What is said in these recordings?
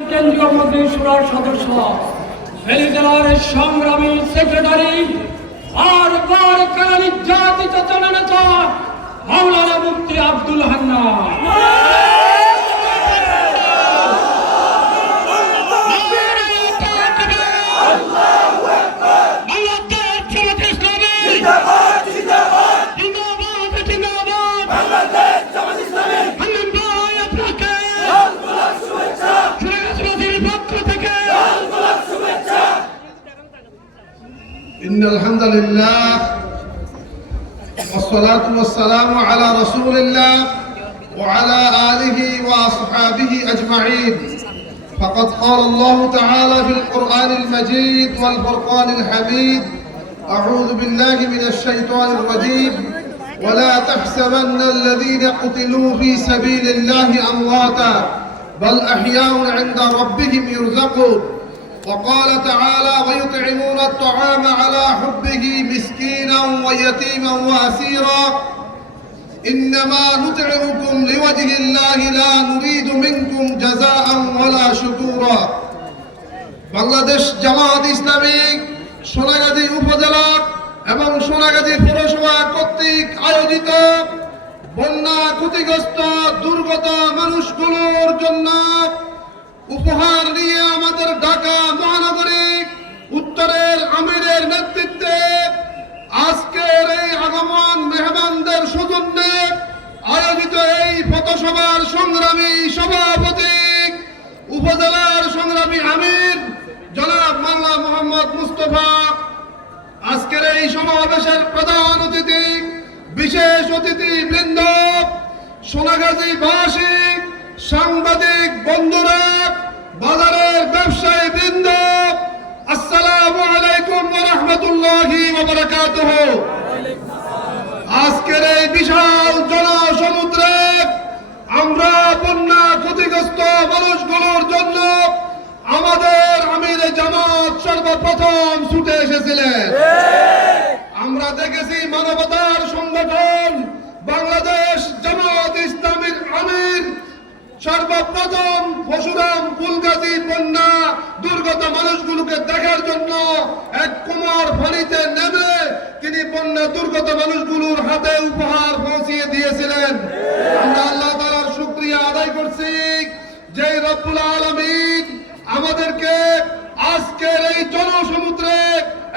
কেন্দ্রীয় মন্ত্রিসভার সদস্য ফেনী জেলার সংগ্রামী সেক্রেটারি বারবার কারা নির্যাতিত জননেতা মাওলানা মুফতি আব্দুল হান্নান إن الحمد لله والصلاة والسلام على رسول الله وعلى آله وأصحابه أجمعين فقد قال الله تعالى في القرآن المجيد والفرقان الحميد أعوذ بالله من الشيطان الرجيم ولا تحسبن الذين قتلوا في سبيل الله أمواتا بل أحياء عند ربهم يرزقون وقال تعالى ويطعمون الطعام على حبه مسكينا ويتيما واسيرا انما نطعمكم لوجه الله لا نريد منكم جزاء ولا شكورا বাংলাদেশ জামাত ইসলামী সোনাগাজী উপজেলা এবং সোনাগাজী পৌরসভা কর্তৃক আয়োজিত বন্যা ক্ষতিগ্রস্ত দুর্গত মানুষগুলোর জন্য উপহার নিয়ে আমাদের ঢাকা মহানগরী উত্তরের আমিরের নেতৃত্বে আজকের এই আগমন মেহমানদের সৌজন্যে আয়োজিত এই পথসভার সংগ্রামী সভাপতি উপজেলার সংগ্রামী আমির জনাব মাওলানা মোহাম্মদ মুস্তফা, আজকের এই সমাবেশের প্রধান অতিথি, বিশেষ অতিথি বৃন্দ, সোনাগাজী বাসী, সাংবাদিক বন্ধুরা, বাজারের ব্যবসায়ী বৃন্দ, আসসালামু আলাইকুম ওয়া রাহমাতুল্লাহি ওয়া বারাকাতুহু। আজকের এই বিশাল জনসমুদ্রে আমরা বন্যা ক্ষতিগ্রস্ত মানুষগুলোর জন্য আমাদের আমির জামাত সর্বপ্রথম ছুটে এসেছিলেন। আমরা দেখেছি মানবতার সংগঠন বাংলাদেশ জামাত ইসলামীর আমির সর্বপ্রথম পশুরাম ফুলগাজী বন্যা দুর্গত মানুষগুলোকে দেখার জন্য এক কুমার পানিতে নেমে তিনি বন্যা দুর্গত মানুষগুলোর হাতে উপহার পৌঁছিয়ে দিয়েছিলেন। আমরা আল্লাহ তাআলার শুকরিয়া আদায় করছি যে রব্বুল আলামিন আমাদেরকে আজকের এই জনসমুদ্রে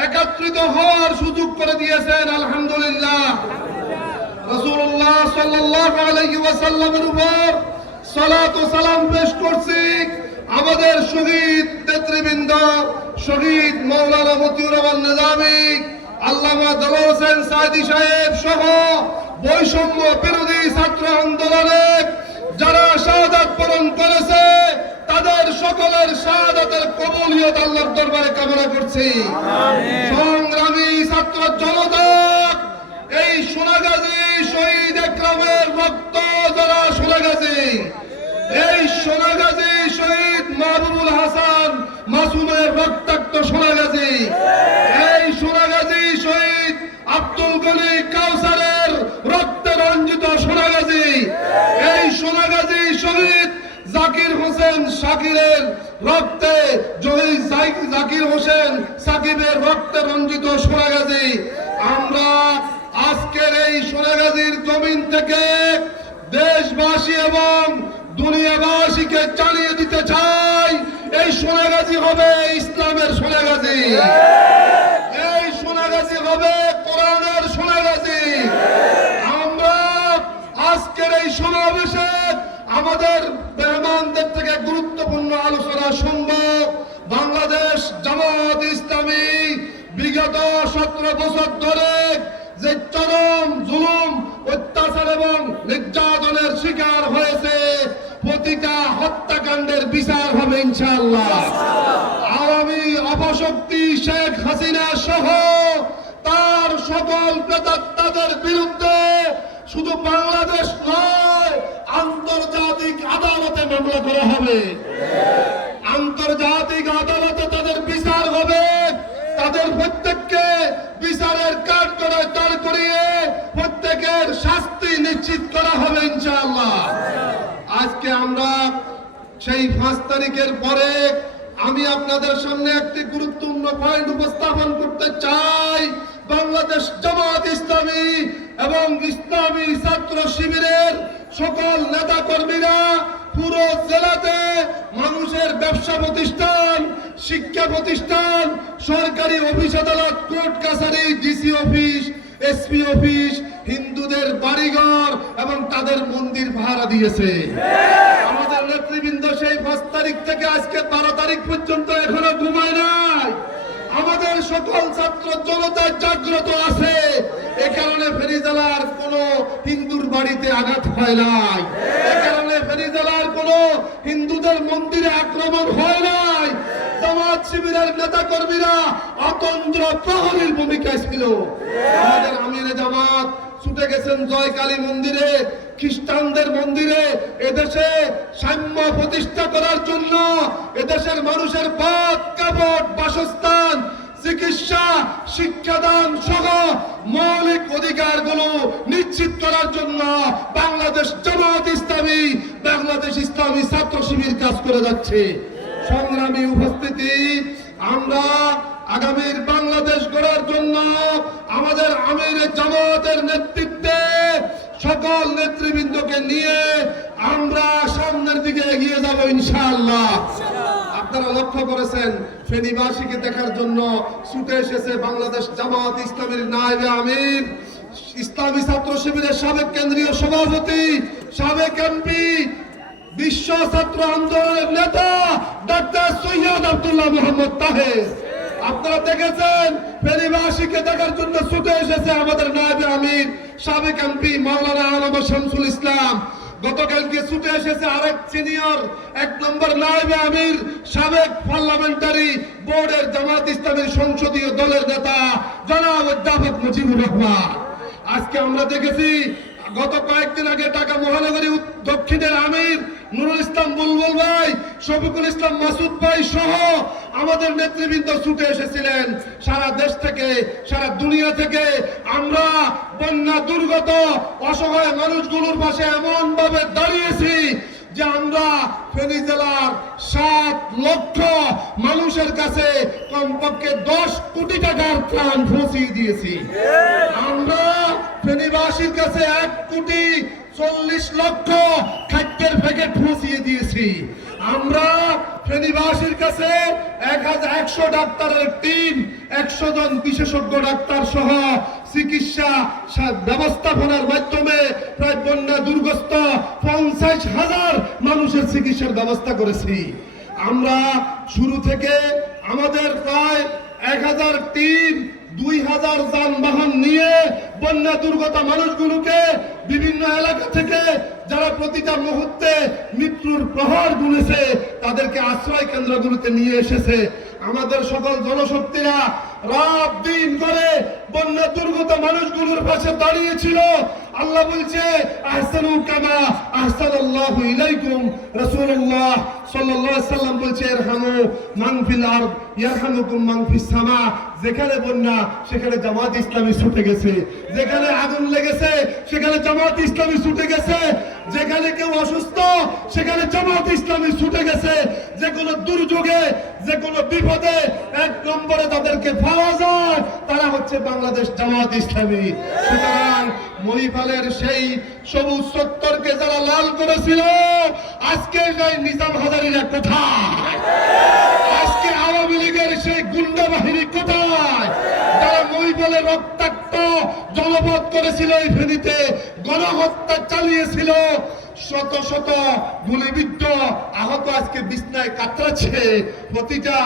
একত্রিত হওয়ার সুযোগ করে দিয়েছেন। আলহামদুলিল্লাহ। রাসূলুল্লাহ সাল্লাল্লাহু আলাইহি ওয়াসাল্লামের উপর সালাত ও সালাম পেশ করছি আমাদের শহীদ নেতৃবৃন্দ, শহীদ মাওলানা মতিউর রহমান নিজামী, আল্লামা দেলোয়ার হোসেন সাঈদী সাহেব সহ বৈষম্য বিরোধী ছাত্র আন্দোলনে যারা শাহাদাত বরণ করেছে তাদের সকলের শাহাদাতের কবুলিয়ত আল্লাহর দরবারে কামনা করছি। সংগ্রামী ছাত্র জনতা, এই সোনাগাজী শহীদ একরামের রক্ত যারা সোনাগাজী, এই সোনাগাজী শহীদ মাহবুবুল হাসান মাসুমের রক্তাক্ত সোনাগাজী, এই সোনাগাজী শহীদ আব্দুল গনি কাউসারের রক্তে রঞ্জিত সোনাগাজী, এই সোনাগাজী শহীদ জাকির হোসেন শাকিরের রক্তে জাকির হোসেন সাকিবের রক্তে রঞ্জিত সোনাগাজী। আমরা আজকের এই সোনাগাজীর জমিন থেকে দেশবাসী এবং দুনিয়াবাসীকে জানিয়ে দিতে চাই, এই সোনাগাজী হবে ইসলামের সোনাগাজী, এই সোনাগাজী হবে কোরআনের সোনাগাজী। আমরা আজকের এই সমাবেশে আমাদের মেহমানদের থেকে গুরুত্বপূর্ণ আলোচনা শুনব। বাংলাদেশ জামাত ইসলামী বিগত 17 বছর ধরে যে চরম জুলুম, অত্যাচার এবং নির্যাতনের শিকার হয়েছে, প্রতিটা হত্যাকাণ্ডের বিচার হবে ইনশাআল্লাহ। আওয়ামী অপশক্তি শেখ হাসিনা সহ তার সকল প্রেতাত্মাদের বিরুদ্ধে শুধু বাংলাদেশ নয়, আন্তর্জাতিক আদালতে মামলা করা হবে। আন্তর্জাতিক আদালতে তাদের বিচার হবে। তাদের প্রত্যেককে বিচারের কাঠগড়ায় দাঁড় করিয়ে প্রত্যেকের শাস্তি নিশ্চিত করা হবে ইনশাআল্লাহ। আজকে আমরা সেই 5 তারিখের পরে আমি আপনাদের সামনে একটি গুরুত্বপূর্ণ পয়েন্ট উপস্থাপন করতে চাই। বাংলাদেশ জামাত ইসলামী এবং ইসলামী ছাত্র শিবিরের সকল নেতা কর্মীরা পুরো জেলাতে মানুষের ব্যবসা প্রতিষ্ঠান, শিক্ষা প্রতিষ্ঠান, সরকারি অফিস আদালত, কোর্ট কাছারি, ডিসি অফিস, এসপি অফিস, হিন্দুদের বাড়িঘর এবং তাদের মন্দির ভাড়া দিয়েছে। আমাদের নেতৃবৃন্দ সেই 5 তারিখ থেকে আজকে 12 তারিখ পর্যন্ত এখনো ঘুমায় নাই। আমাদের সকল ছাত্র জনতা জাগ্রত আছে। এ কারণে ফেনী জেলার কোন হিন্দুর বাড়িতে আঘাত হয় নাই, এ কারণে ফেনী জেলার কোন হিন্দুদের মন্দিরে আক্রমণ হয় নাই। জামাত শিবিরের নেতা কর্মীরা অতন্ত্র প্রহরীর ভূমিকায় ছিল। আমাদের আমিরে জামাত ছুটে গেছেন জয়কালী মন্দিরে, খ্রিস্টানদের মন্দিরে, এদেশে সাম্য প্রতিষ্ঠা করার জন্য, এদেশের মানুষের ভাত কাপড় বাসস্থান চিকিৎসা শিক্ষাদান সহ মৌলিক অধিকারগুলো নিশ্চিত করার জন্য বাংলাদেশ জামাত ইসলামী, বাংলাদেশ ইসলামী ছাত্র শিবির কাজ করে যাচ্ছে। সংগ্রামী উপস্থিতি, আমরা আগামীর বাংলাদেশ গড়ার জন্য আমাদের আমির জামাতের নেতৃত্বে সকল নেতৃবৃন্দকে নিয়ে আমরা সামনের দিকে এগিয়ে যাব ইনশাআল্লাহ। আপনারা লক্ষ্য করেছেন ফেনীবাসীকে দেখার জন্য ছুটে এসেছে বাংলাদেশ জামাত ইসলামীর নায়েবে আমির, ইসলামী ছাত্র শিবিরের সাবেক কেন্দ্রীয় সভাপতি, সাবেক এমপি, বিশ্ব ছাত্র আন্দোলনের নেতা ডাক্তার সৈয়দ আব্দুল্লাহ মোহাম্মদ তাহের। আপনারা দেখেছেন ফেনীবাসীকে দেখার জন্য ছুটে এসেছে আমাদের নায়েবে আমির, সাবেক এমপি মাওলানা আলম শামসুল ইসলাম। গতকালকে ছুটে এসেছে আরেক সিনিয়র 1 নম্বর নায়েবে আমির, সাবেক পার্লামেন্টারি বোর্ডের জামাত ইসলামের সংসদীয় দলের নেতা জনাব অধ্যাপক মুজিবুর রহমান। আজকে আমরা দেখেছি গত কয়েকদিন আগে ঢাকা মহানগরী দক্ষিণের আমির নুরুল ইসলাম বুলবুল ভাই, শফিকুল ইসলাম মাসুদ ভাই সহ আমাদের নেতৃবৃন্দ ছুটে এসেছিলেন সারা দেশ থেকে, সারা দুনিয়া থেকে। আমরা বন্যা দুর্গত অসহায় মানুষগুলোর পাশে এমন ভাবে দাঁড়িয়েছি যে আমরা ফেনী জেলার 7 লক্ষ মানুষের কাছে কমপক্ষে 10 কোটি টাকার ত্রাণ পৌঁছিয়ে দিয়েছি। আমরা ফেনীবাসীর কাছে 1,40,00,000 খাদ্যের প্যাকেট পৌঁছিয়ে দিয়েছি। আমরা ফেনীবাসীর কাছে 1,100 ডাক্তারের টিম, 100 জন বিশেষজ্ঞ ডাক্তার সহ চিকিৎসা ব্যবস্থাপনার মাধ্যমে প্রায় বন্যা দুর্গত 50,000 মানুষের চিকিৎসার ব্যবস্থা করেছি। আমরা শুরু থেকে আমাদের প্রায় 1000 টিম, 2000 যানবাহন নিয়ে বন্যা দুর্গত মানুষগুলোকে বিভিন্ন এলাকা থেকে যারা প্রতিটা মুহূর্তে মৃত্যুর প্রহর গুনেছে তাদেরকে আশ্রয় কেন্দ্রগুলোতে নিয়ে এসেছে। আমাদের সকল জনশক্তিরা রাত দিন করে বন্যা দুর্গত মানুষগুলোর পাশে দাঁড়িয়েছিল। আল্লাহ বলছে আহসানু কামা আহসানাল্লাহু ইলাইকুম, রাসূলুল্লাহ সাল্লাল্লাহু আলাইহি সাল্লাম বলছে ইরহামু মান ফিল আরদ ইয়ারহামুকুম মান ফিস সামা। যেখানে বন্যা সেখানে জামাত ইসলামী ছুটে গেছে, যেখানে আগুন লেগেছে সেখানে জামাত ইসলামী ছুটে গেছে, যেখানে কেউ অসুস্থ সেখানে জামাত ইসলামী ছুটে গেছে। যে কোনো দুর্যোগে, যে কোনো বিপদে 1 নম্বরে তাদেরকে পাওয়া যায় তারা হচ্ছে বাংলাদেশ জামাত ইসলামী। সুতরাং মহিপালের সেই সবুজ চত্বরকে যারা লাল করেছিল, আজকে সেই নিজাম হাজারীরা কোথায়? আজকে আওয়ামী লীগের সেই গুন্ডা বাহিনী কোথায়? যারা মহিপালের রক্তাক্ত জনপদ করেছিল, এই ফেনীতে গণহত্যা চালিয়েছিল, শত শত গুলিবিদ্ধ আহত আজকে বিছনায় কাতরাচ্ছে। প্রতিটা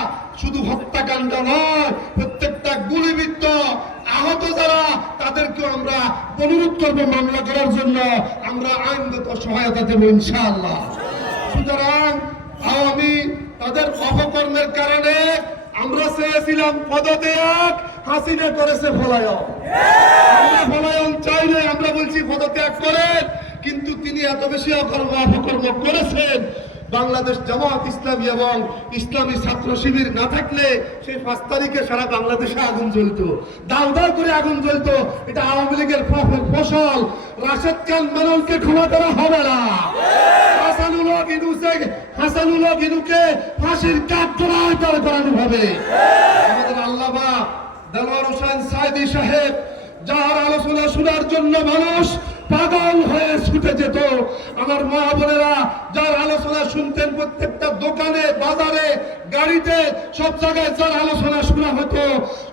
শুধু হত্যাকাণ্ড নয়, প্রত্যেকটা গুলিবিদ্ধ আহত যারা তাদেরকেও আমরা অনুরোধ করবো মামলা করার জন্য। আমরা আইনগত সহায়তা দেব ইনশাআল্লাহ। সুতরাং আওয়ামী তাদের অপকর্মের কারণে আমরা চেয়েছিলাম পদত্যাগ, হাসিনা করেছে পলায়ন। আমরা পলায়ন চাই না, আমরা বলছি পদত্যাগ করেন, কিন্তু তিনি এত বেশি অপকর্ম করেছেন বাংলাদেশ জামাত ইসলামী এবং ইসলামী ছাত্র শিবির না থাকলে সেই 5 তারিখে সারা বাংলাদেশে আগুন জ্বলতো, দাউ দাউ করে আগুন জ্বলতো। এটা আওয়ামী লীগের ফসল। রাশেদ খান মানলকে ক্ষমা করা হবে না। হাসানুল হক ইনুকে ফাঁসির কাঠগড়ায় দাঁড় করানো হবে। আমাদের আল্লামা দেলোয়ার হোসেন সাইদি সাহেব, যার আলোচনা শোনার জন্য মানুষ পাগল হয়ে ছুটে যেত, আমার মা বোনেরা যার আলোচনা শুনতেন, প্রত্যেকটা দোকানে বাজারে গাড়িতে সব জায়গায় যার আলোচনা শোনা হতো,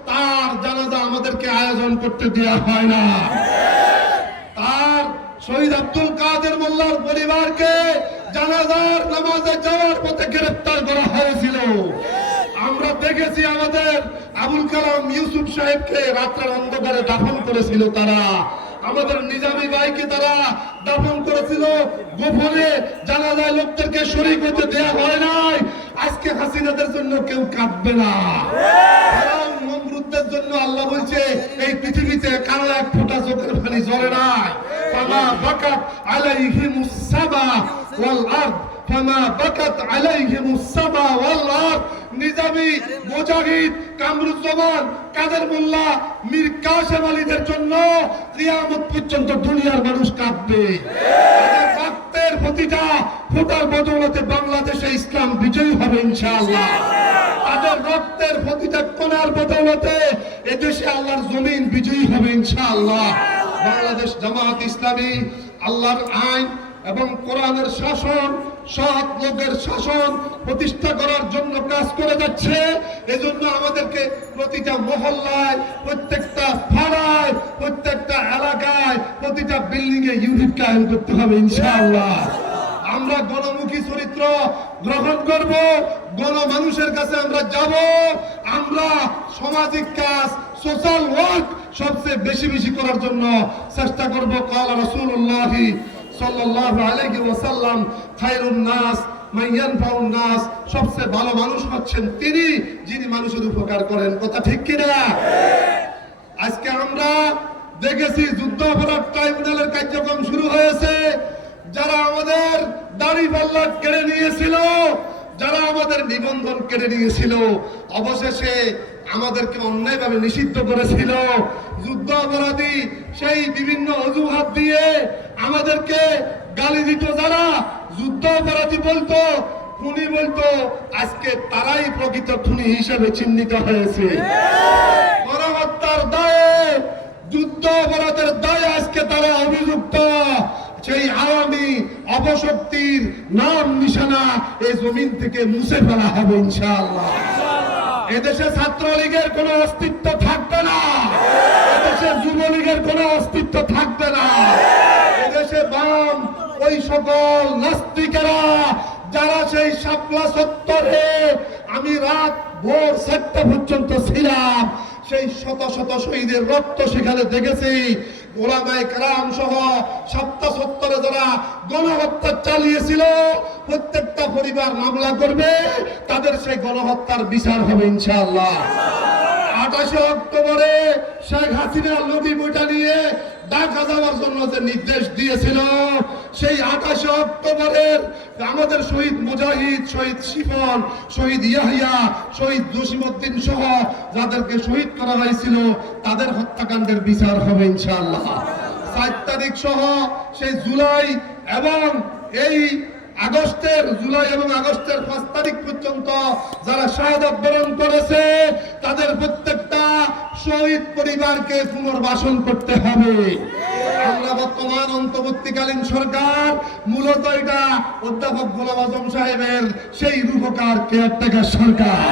তার জানাজা আমাদেরকে আয়োজন করতে দেওয়া হয় না। তার শহীদ আব্দুল কাদের মোল্লার পরিবারকে জানাজার নামাজে যাওয়ার পথে গ্রেফতার করা হয়েছিল। আমরা দেখেছি আমাদের আবুল কালাম ইউসুফ সাহেবকে রাত্রের অন্ধকারে দাফন করেছিল তারা, আমাদের নিজামী ভাইকে তারা দাফন করেছিল গোপনে, জানাজায় লোকদেরকে শরীক হতে দেওয়া হয় নাই। আজকে হাসিনাদের জন্য কেউ কাঁদবে না। নমরুদদের জন্য আল্লাহ বলছে এই পৃথিবীতে কারো এক ফোঁটা চোখের পানি ঝরে নাই। ফামা বাকাত আলাইহিমুস সামা ওয়াল আরদ, ফামা বাকাত আলাইহিমুস সামা ওয়াল আরদ। নিজামী, মুজাহিদ, কামরুজ্জামান, কাদের মোল্লা, মীর কাসেম আলীদের জন্য কিয়ামত পর্যন্ত দুনিয়ার মানুষ কাঁদবে। তাদের রক্তের প্রতিটা ফোঁটার বদৌলতে বাংলাদেশে ইসলাম বিজয়ী হবে ইনশাআল্লাহ। তাদের রক্তের প্রতিটা কোণার বদৌলতে এদেশে আল্লাহর জমিন বিজয়ী হবে ইনশাআল্লাহ। বাংলাদেশ জামাত ইসলামী আল্লাহর আইন এবং কোরআনের শাসন, সৎ লোকের শাসন প্রতিষ্ঠা করার জন্য কাজ করে যাচ্ছে। এজন্য আমাদেরকে প্রতিটা মহল্লায়, প্রত্যেকটা পাড়ায়, প্রত্যেকটা এলাকায়, প্রতিটা বিল্ডিং এ ইউনিট কায়েম করতে হবে ইনশাআল্লাহ। আমরা গণমুখী চরিত্র গ্রহণ করব, গণমানুষের কাছে আমরা যাব, আমরা সামাজিক কাজ, সোশ্যাল ওয়ার্ক সবচেয়ে বেশি বেশি করার জন্য চেষ্টা করব। ক্বালা রাসূলুল্লাহ সাল্লাল্লাহু আলাইহি ওয়াসাল্লাম, খায়রুন নাস মান ইয়ানফাউন নাস, সবচেয়ে ভালো মানুষ হচ্ছেন তিনি যিনি মানুষের উপকার করেন। কথা ঠিক কি না? আজকে আমরা দেখেছি যুদ্ধ অপরাধ ট্রাইব্যুনালের কার্যক্রম শুরু হয়েছে। যারা আমাদের দাড়ি পাল্লা কেড়ে নিয়েছিল, যারা আমাদের নিবন্ধন কেড়ে নিয়েছিল, অবশেষে আমাদেরকে অন্যায়ভাবে নিষিদ্ধ করেছিল। যুদ্ধ অপরাধী সেই বিভিন্ন অজুহাত দিয়ে আমাদেরকে গালি দিত। যারা যুদ্ধ অপরাধী বলতো, খুনি বলতো, আজকে তারাই প্রকৃত খুনি হিসেবে চিহ্নিত হয়েছে। গণহত্যার দায়ে, যুদ্ধ অপরাধের দায়ে আজকে তারা অভিযুক্ত। সেই আওয়ামী অপশক্তির নাম নিশানা এই জমিন থেকে মুছে ফেলা হবে ইনশাআল্লাহ। এদেশে ছাত্রলীগের কোনো অস্তিত্ব থাকবে না, এদেশে যুবলীগের কোনো অস্তিত্ব থাকবে না। এদেশে বাম ওই সকল নাস্তিকেরা যারা সেই শাপলা চত্বরে, আমি রাত ভোর 4টা পর্যন্ত ছিলাম, সেই শত শত শহীদের রক্ত সেখানে দেখেছি। ওলামায়ে কেরাম সহ শাপলা চত্বরে যারা গণহত্যা চালিয়েছিল, প্রত্যেকটা পরিবার মামলা করবে, তাদের সেই গণহত্যার বিচার হবে ইনশাআল্লাহ। 28 অক্টোবরে শেখ হাসিনা নদী বইটা নিয়ে ঢাকা যাওয়ার জন্য যে নির্দেশ দিয়েছিল, সেই 28 অক্টোবরের আমাদের শহীদ মুজাহিদ, শহীদ শিফন, শহীদ ইয়াহিয়া, শহীদ জসিমউদ্দিন সহ যাদেরকে শহীদ করা হয়েছিল, তাদের হত্যাকাণ্ডের বিচার হবে ইনশাআল্লাহ। 4 তারিখ সহ সেই জুলাই এবং এই আগস্টের, জুলাই এবং আগস্টের 5 তারিখ পর্যন্ত যারা শাহাদাত বরণ করেছে, তাদের প্রত্যেকটা শহীদ পরিবারকে পুনর্বাসন করতে হবে। আমরা বর্তমান অন্তর্বর্তীকালীন সরকার মূলত এটা অধ্যাপক গোলাম আজম সাহেবের সেই রূপকার কেয়ারটেকার সরকার,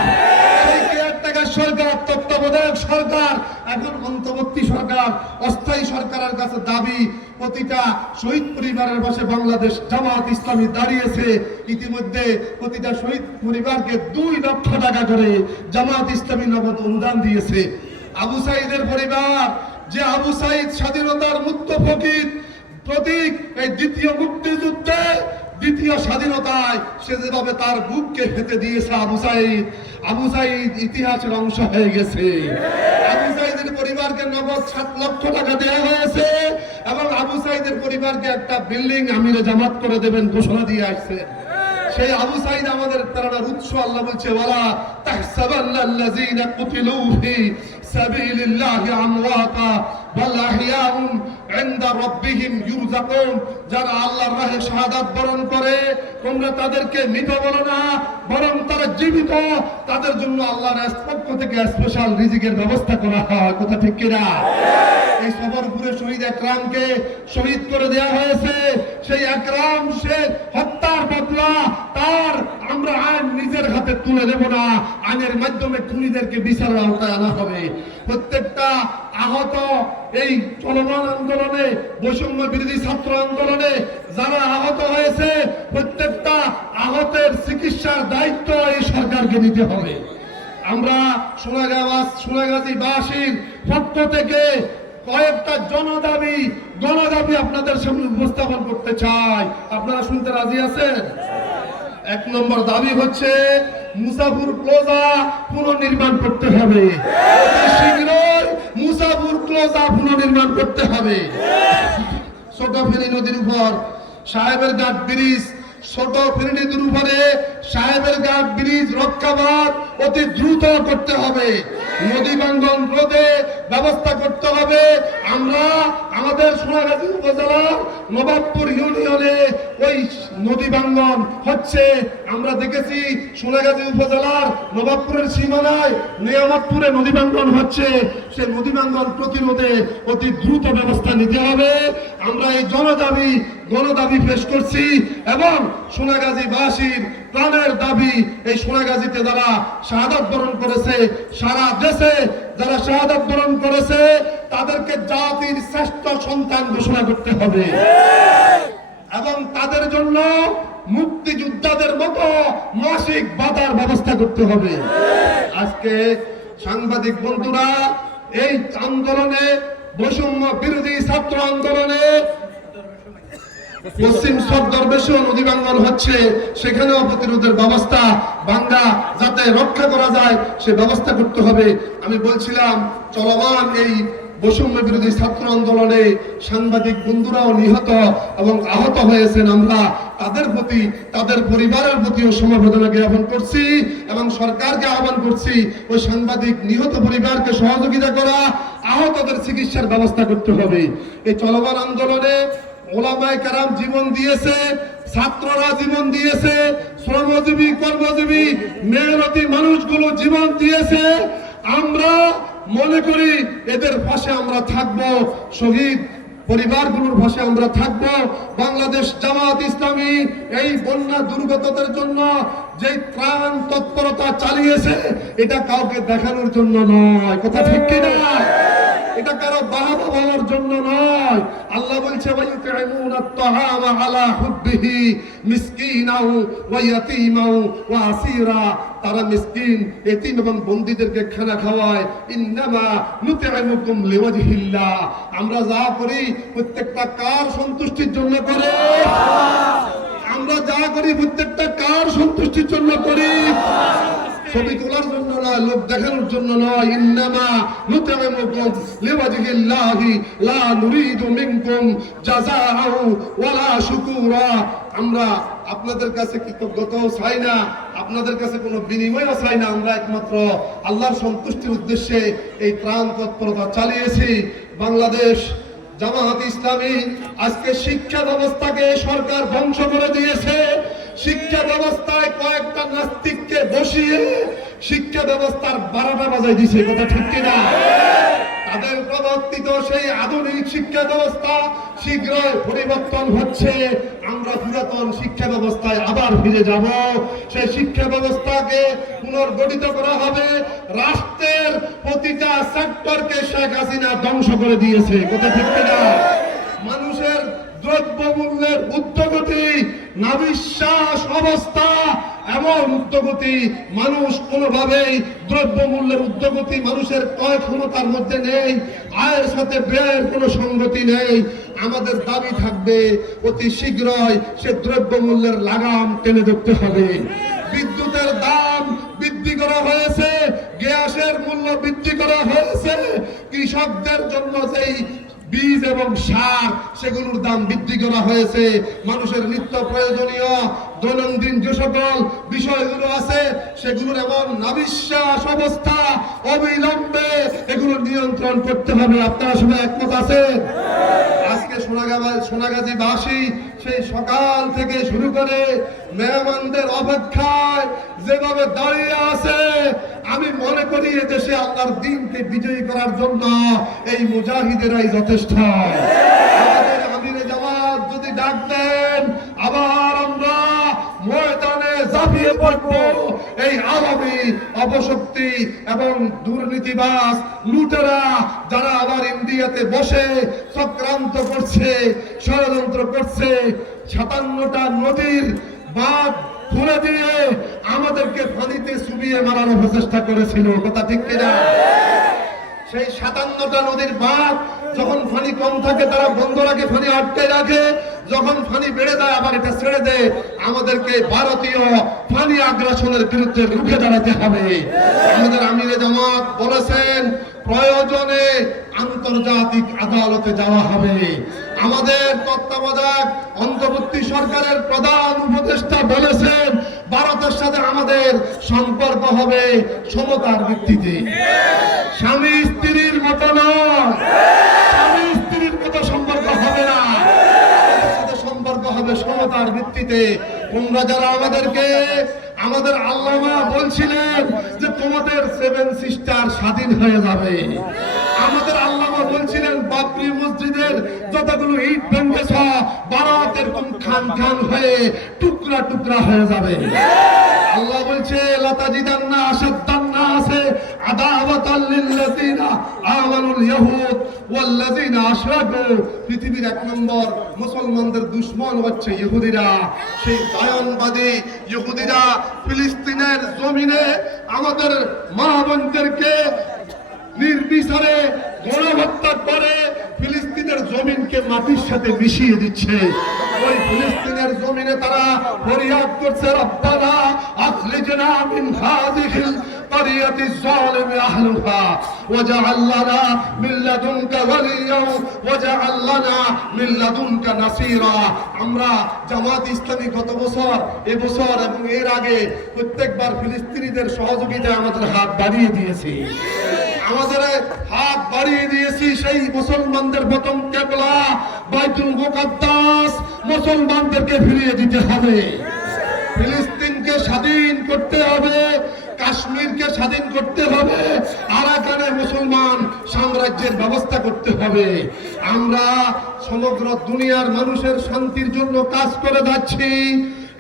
সেই কেয়ারটেকার সরকার, তত্ত্বাবধায়ক সরকার, এখন অন্তর্বর্তী সরকার, অস্থায়ী সরকারের কাছে দাবি প্রতিটা শহীদ পরিবারের পাশে বাংলাদেশ জামাত ইসলামী দাঁড়িয়েছে। ইতিমধ্যে প্রতিটা শহীদ পরিবারকে 2 লক্ষ টাকা করে জামাত ইসলামী নগদ অনুদান দিয়েছে। আবু সাইদের পরিবার, যে আবু সাইদ স্বাধীনতার মুক্ত প্রতীক, এই দ্বিতীয় মুক্তিযুদ্ধে, দ্বিতীয় স্বাধীনতায় সে যেভাবে তার বুককে ফেটে দিয়েছে আবু সাইদ ইতিহাসের অংশ হয়ে গেছে। আবু সাইদের পরিবারকে নগদ 7 লক্ষ টাকা দেওয়া হয়েছে এবং আবু সাইদের পরিবারকে একটা বিল্ডিং আমিরে জামাত করে দেবেন ঘোষণা দিয়ে আসছে। সেই আবু সাঈদ আমাদের প্রেরণার উৎস। আল্লাহ বলছে ওয়ালা তাহসাবান্নাল্লাযীনা কুতিলু ফি সাবিলিল্লাহি আমওয়াতা বাল আহইয়াউন ইনদা রাব্বিহিম ইউরযাকুন। যারা আল্লাহর রাহে শাহাদাত বরণ করে তোমরা তাদেরকে মৃত বলো না, বরং তারা জীবিত। তাদের জন্য আল্লাহর পক্ষ থেকে স্পেশাল রিজিকের ব্যবস্থা করা হয়। কথা ঠিক কিনা? এই সবরপুরে শহীদ একরামকে শহীদ করে দেওয়া হয়েছে। সেই একরাম সে হত্যার বদলা তার আমরা আইন নিজের হাতে তুলে নেব না, আইনের মাধ্যমে খুনিদেরকে বিচারের আওতায় আনা হবে। প্রত্যেকটা আহত এই চলমান আন্দোলনে, বৈষম্য বিরোধী ছাত্র আন্দোলনে যারা আহত হয়েছে, প্রত্যেকটা আহতের চিকিৎসার দায়িত্ব এই সরকারকে নিতে হবে। আমরা সোনাগাজীবাসীর পক্ষ থেকে কয়েকটা গণদাবি আপনাদের সামনে উপস্থাপন করতে চাই। আপনারা শুনতে রাজি আছেন? 1 নম্বর দাবি হচ্ছে মুসাফির প্লাজা পুনর্নির্মাণ করতে হবে। শীঘ্রই মুসাফির প্লাজা পুনর্নির্মাণ করতে হবে। ছোট ফেনী নদীর উপর সাহেবের ঘাট ব্রিজ, ছোট ফেনী নদীর উপরে সাহেবের ঘাট ব্রিজ রক্ষাবাদ অতি দ্রুত করতে হবে। নদী ভাঙ্গন রোধে ব্যবস্থা করতে হবে। আমরা আমাদের সোনাগাজী উপজেলার নবাবপুর ইউনিয়নে ওই নদী ভাঙ্গন হচ্ছে, আমরা দেখেছি সোনাগাজী উপজেলার নবাবপুরের সীমানায় নিয়ামতপুরে নদী ভাঙ্গন হচ্ছে। সেই নদী ভাঙ্গন প্রতিরোধে অতি দ্রুত ব্যবস্থা নিতে হবে। আমরা এই গণদাবি পেশ করছি এবং সোনাগাজীবাসীর প্রাণের দাবি, এই সোনাগাজীতে যারা শাহাদাত বরণ করেছে, সারা দেশে যারা শাহাদাত বরণ করেছে তাদেরকে জাতির শ্রেষ্ঠ সন্তান ঘোষণা করতে হবে এবং তাদের জন্য মুক্তিযোদ্ধাদের মতো মাসিক ভাতার ব্যবস্থা করতে হবে। আজকে সাংবাদিক বন্ধুরা এই আন্দোলনে, বৈষম্য বিরোধী ছাত্র আন্দোলনে পশ্চিম সদরবেশে নদী ভাঙ্গন হচ্ছে, সেখানেও প্রতিরোধের ব্যবস্থা ভাঙ্গা যাতে রক্ষা করা যায় সে ব্যবস্থা করতে হবে। আমি বলছিলাম চলমান এই বৈষম্য বিরোধী ছাত্র আন্দোলনে সাংবাদিক বন্ধুরাও নিহত এবং আহত হয়েছেন। আমরা তাদের প্রতি, তাদের পরিবারের প্রতিও সমবেদনা জ্ঞাপন করছি এবং সরকারকে আহ্বান করছি ওই সাংবাদিক নিহত পরিবারকে সহযোগিতা করা, আহতদের চিকিৎসার ব্যবস্থা করতে হবে। এই চলমান আন্দোলনে ওলামায়ে কেরাম জীবন দিয়েছে, ছাত্ররা জীবন দিয়েছে, শ্রমজীবী কর্মজীবী মেহনতি মানুষগুলো জীবন দিয়েছে। আমরা মনে করি এদের পাশে আমরা থাকবো, শহীদ পরিবারগুলোর পাশে আমরা থাকবো। বাংলাদেশ জামাত ইসলামী এই বন্যা দুর্গতদের জন্য যে ত্রাণ তৎপরতা চালিয়েছে এটা কাউকে দেখানোর জন্য নয়। কথা ঠিক কিনা? এটা কারো বাহাবা বলার জন্য নয়। আল্লাহ বলছে ওয়ায়ুতিমুনাত তাআমা আলা হুব্বিহি মিসকিনাও ওয়া ইয়াতীমাও ওয়া আসীরা। তারা মিসকিন, এতিম এবং বন্দীদেরকে খানা খাওয়ায়। ইন্নামা নুতিমুকুম লিওয়াজহিল্লাহ। আমরা যা করি প্রত্যেকটা কার সন্তুষ্টির জন্য করে? আমরা যা করি প্রত্যেকটা কার সন্তুষ্টির জন্য করি? ছবি তোলার জন্য নয়, লোক দেখানোর জন্য নয়। ইন্নামা নুতিমুকুম লিওয়াজহিল্লাহি লা নুরিদু মিনকুম জাযাআও ওয়ালা শুকুরা। আমরা আপনাদের কাছে কৃতজ্ঞতাও চাই না, আপনাদের কাছে কোনো বিনিময়ও চাই না। আমরা একমাত্র আল্লাহর সন্তুষ্টির উদ্দেশ্যে এই ত্রাণ তৎপরতা চালিয়েছি। বাংলাদেশ জামাত ইসলামী আজকে শিক্ষা ব্যবস্থাকে সরকার ধ্বংস করে দিয়েছে। শিক্ষা ব্যবস্থায় কয়েকটা নাস্তিককে বসিয়ে শিক্ষা ব্যবস্থার 12টা বাজায় দিয়েছে। কথা ঠিক কিনা? তাদের প্রবর্তিত সেই আধুনিক শিক্ষা ব্যবস্থা শীঘ্রই পরিবর্তন হচ্ছে। আমরা পুরাতন শিক্ষা ব্যবস্থায় আবার ফিরে যাব। সেই শিক্ষা ব্যবস্থাকে পুনর্গঠিত করা হবে। রাষ্ট্রের প্রতিটা সেক্টরকে শেখ হাসিনা ধ্বংস করে দিয়েছে। কথা ঠিক কিনা? মানুষের দ্রব্যমূল্যের ঊর্ধ্বগতি, নাবিশ্বাস অবস্থা, এমন ঊর্ধ্বগতি, মানুষ কোনোভাবেই দ্রব্যমূল্যের ঊর্ধ্বগতি মানুষের ক্রয় ক্ষমতার মধ্যে নেই, আয়ের সাথে ব্যয়ের কোনো সঙ্গতি নেই। আমাদের দাবি থাকবে অতি শীঘ্রই সে দ্রব্যমূল্যের লাগাম টেনে ধরতে হবে। বিদ্যুতের দাম বৃদ্ধি করা হয়েছে, গ্যাসের মূল্য বৃদ্ধি করা হয়েছে, কৃষকদের জন্য যেই বীজ এবং সার সেগুলোর দাম বৃদ্ধি করা হয়েছে, মানুষের নিত্য প্রয়োজনীয় দৈনন্দিন যে সকল বিষয়গুলো আছে সেগুলোর এমন নাবিশ্বাস অবস্থা অবিলম্বে এগুলো নিয়ন্ত্রণ করতে হবে। আপনারা সবাই একমত আছেন? আজকে সোনাগাজীবাসী সেই সকাল থেকে শুরু করে মেহমানদের অপেক্ষায় যেভাবে দাঁড়িয়ে আছে, আমি মনে করি এদেশে আল্লাহর দ্বীনকে বিজয়ী করার জন্য এই মুজাহিদেরাই যথেষ্ট। আমাদের আমিরে জামাত যদি ডাক দেন, আবার আমরা ময়দানে ঝাঁপিয়ে পড়বো। এই আওয়ামী অপশক্তি এবং দুর্নীতিবাজ লুটেরা যারা আবার ইন্ডিয়াতে বসে চক্রান্ত করছে, ষড়যন্ত্র করছে, 57টা নদীর বাঁধ খুলে দিয়ে আমাদেরকে পানিতে চুবিয়ে মারার প্রচেষ্টা করেছিল, কথা ঠিক কিনা? সেই 57টা নদীর বাঁধ যখন পানি কম থাকে তারা বন্ধ রাখে, পানি আটকে রাখে, যখন পানি বেড়ে যায় আবার এটা ছেড়ে দেয়। আমাদেরকে ভারতীয় পানি আগ্রাসনের বিরুদ্ধে রুখে দাঁড়াতে হবে। আমাদের আমিরে জামাত বলেছেন প্রয়োজনে আন্তর্জাতিক আদালতে যাওয়া হবে। আমাদের তত্ত্বাবধায়ক অন্তর্বর্তী সরকারের প্রধান উপদেষ্টা বলেছেন ভারতের সাথে আমাদের সম্পর্ক হবে সমতার ভিত্তিতে, স্বামী স্ত্রীর মতো নয়। স্বামী স্ত্রীর মতো সম্পর্ক হবে না, সম্পর্ক হবে সমতার ভিত্তিতে। তোমরা যারা আমাদের আল্লামা বলছিলেন যে তোমাদের 7 সিস্টার স্বাধীন হয়ে যাবে, আমাদের আল্লামা বলছিলেন বাবরি মসজিদের যতগুলো ইট ভেঙেছ ভারত এরকম খান খান হয়ে টুকরা টুকরা হয়ে যাবে। আল্লাহ বলছে লাতাজিদান্না আশাদ্দান্না আছে আদাওয়াতাল লিল্লাযিনা আমানুল ইয়াহুদ ওয়াল্লাযিনা আশরাকু। পৃথিবীর 1 নম্বর মুসলমানদের দুশমন হচ্ছে ইহুদিরা। সেই জায়নবাদী ইহুদিরা ফিলিস্তিনের জমিনে আমাদের মা বোনদেরকে নির্বিচারে গণহত্যা করে ফিলিস্তিনের জমিনকে মাটির সাথে মিশিয়ে দিচ্ছে। ওই ফিলিস্তিনের জমিনে তারা ফরিয়াদ করছে রব্বানা আখরিজনা মিন হাযিহিল ক্বরিয়াতি যালিমি আহলুহা ওয়াজআল লানা মিন লাদুনকা ওয়ালিয়্যান ওয়াজআল লানা মিন লাদুনকা নাসীরা। আমরা জামাত ইসলামী গত বছর, এবছর এবং এর আগে প্রত্যেকবার ফিলিস্তিনিদের সহযোগিতায় আমাদের হাত বাড়িয়ে দিয়েছি। সেই মুসলমানদের প্রথম কিবলা বাইতুল মুকাদ্দাস মুসলমানদেরকে ফিরিয়ে দিতে হবে। ফিলিস্তিনকে স্বাধীন করতে হবে, কাশ্মীরকে স্বাধীন করতে হবে, আরাকানে মুসলমান সাম্রাজ্যের ব্যবস্থা করতে হবে। আমরা সমগ্র দুনিয়ার মানুষের শান্তির জন্য কাজ করে যাচ্ছি,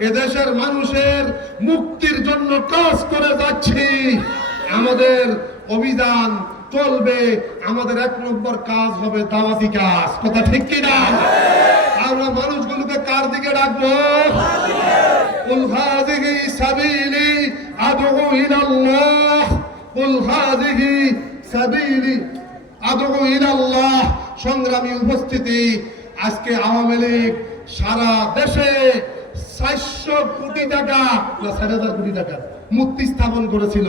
এদেশের মানুষের মুক্তির জন্য কাজ করে যাচ্ছি। আমাদের অভিযান চলবে, আমাদের 1 নম্বর কাজ হবে দাওয়াতি কাজ, কথা ঠিক কিনা? আমরা মানুষগুলোকে কার দিকে ডাকবো? কুল হাযিহি সাবিলি আদউ ইলাল্লাহ, কুল হাযিহি সাবিলি আদউ ইলাল্লাহ। সংগ্রামী উপস্থিতি, আজকে আওয়ামী লীগ সারা দেশে 400 কোটি টাকা না 4000 কোটি টাকা মূর্তি স্থাপন করেছিল।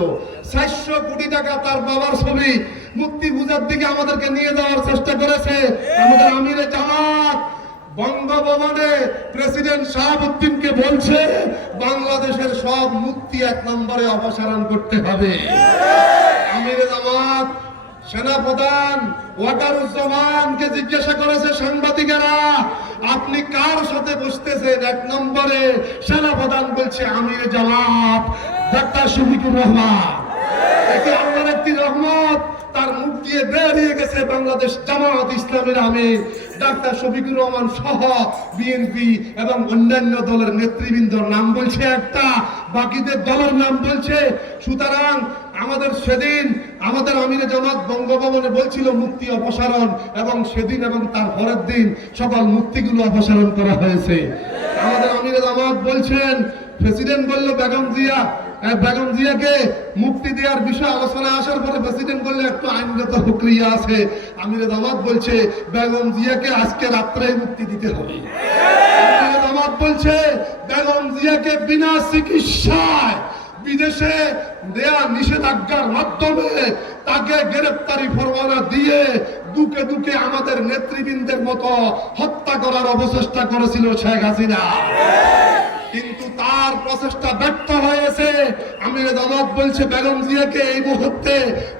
400 কোটি টাকা তার বাবার ছবি মূর্তি পূজার দিকে আমাদেরকে নিয়ে যাওয়ার চেষ্টা করেছে। আমাদের আমিরে জামাত বঙ্গভবনে প্রেসিডেন্ট শাহাবুদ্দিনকে বলছে বাংলাদেশের সব মূর্তি 1 নম্বরে অপসারণ করতে হবে। আমিরে জামাত সেনাপ্রধান ওয়াকারুজ্জামানকে জিজ্ঞাসা করেছে সাংবাদিকেরা, আপনি কার সাথে বসতেছেন 1 নম্বরে? সেনাপ্রধান বলছে আমিরে জামাত ডাক্তার শফিকুর রহমান। একে আল্লাহর একটি রহমত, তার মুখ দিয়ে বেরিয়ে গেছে বাংলাদেশ জামাত ইসলামের আমির ডাক্তার শফিকুর রহমান সহ বিএনপি এবং অন্যান্য দলের নেতৃবৃন্দর নাম বলছে একটা, বাকিদের দলের নাম বলছে। সুতরাং আমাদের সেদিন আমাদের আমিরে জামাত বঙ্গভবনে বলছিল মুক্তি অপসারণ, এবং সেদিন এবং তার পরের দিন সকল মুক্তিগুলো অপসারণ করা হয়েছে। আমাদের আমিরে জামাত বলছেন, প্রেসিডেন্ট বলল বেগম জিয়াকে মুক্তি দেওয়ার বিষয়ে আলোচনা আসার পরে প্রেসিডেন্ট বললে একটু আইনগত প্রক্রিয়া আছে। আমিরে জামাত বলছে বেগম জিয়াকে আজকে রাত্রেই মুক্তি দিতে হবে। আমিরে জামাত বলছে বেগম জিয়াকে বিনা চিকিৎসায় বিদেশে দেয়া নিষেধাজ্ঞার মাধ্যমে তাকে গ্রেফতারি পরোয়ানা দিয়ে দুকে দুকে আমাদের নেতৃবৃন্দের মতো হত্যা করার অপচেষ্টা করেছিল শেখ হাসিনা। কিন্তু তার প্রচেষ্টা ব্যর্থ হয়েছে। আমির জামাত বলছে বেগম জিয়াকে এই মুহূর্তে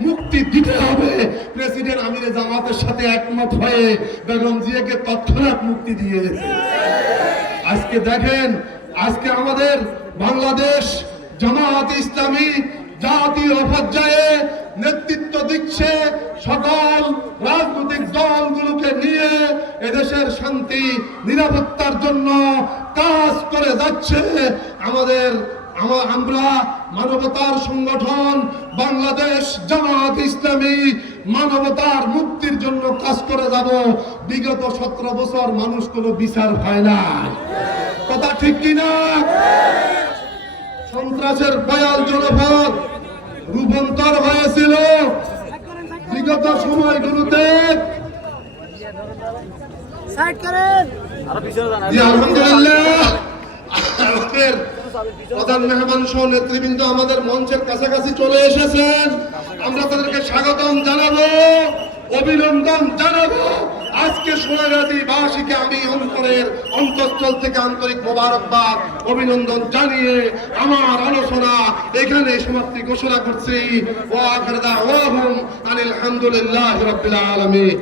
মুক্তি দিতে হবে। প্রেসিডেন্ট আমির জামাতের সাথে একমত হয়ে বেগম জিয়াকে তৎক্ষণাৎ মুক্তি দিয়েছে। আজকে দেখেন, আজকে আমাদের বাংলাদেশ জামাত ইসলামী জাতীয় পর্যায়ে নেতৃত্ব দিচ্ছে, সকল রাজনৈতিক দলগুলোকে নিয়ে এদেশের শান্তি নিরাপত্তার জন্য কাজ করে যাচ্ছে। আমরা মানবতার সংগঠন বাংলাদেশ জামাত ইসলামী মানবতার মুক্তির জন্য কাজ করে যাব। বিগত 17 বছর মানুষ কোনো বিচার পায় না, কথা ঠিক কিনা? সন্ত্রাসের বয়াল জনপদ রূপান্তর হয়েছিল বিগত সময়গুলোতে। আলহামদুলিল্লাহ, আমাদের প্রধান মেহমান সহ নেতৃবৃন্দ আমাদের মঞ্চের কাছাকাছি চলে এসেছেন। আমরা তাদেরকে স্বাগতম জানাবো, অভিনন্দন জানাবো। আজকে সোনাগাজী বাসীকে আমি অন্তঃস্থল থেকে আন্তরিক মোবারকবাদ অভিনন্দন জানিয়ে আমার আলোচনা এখানে সমাপ্তি ঘোষণা করছি। ওয়া আখিরু দাওয়াহুম আনিল হামদুলিল্লাহি রাব্বিল আলামিন।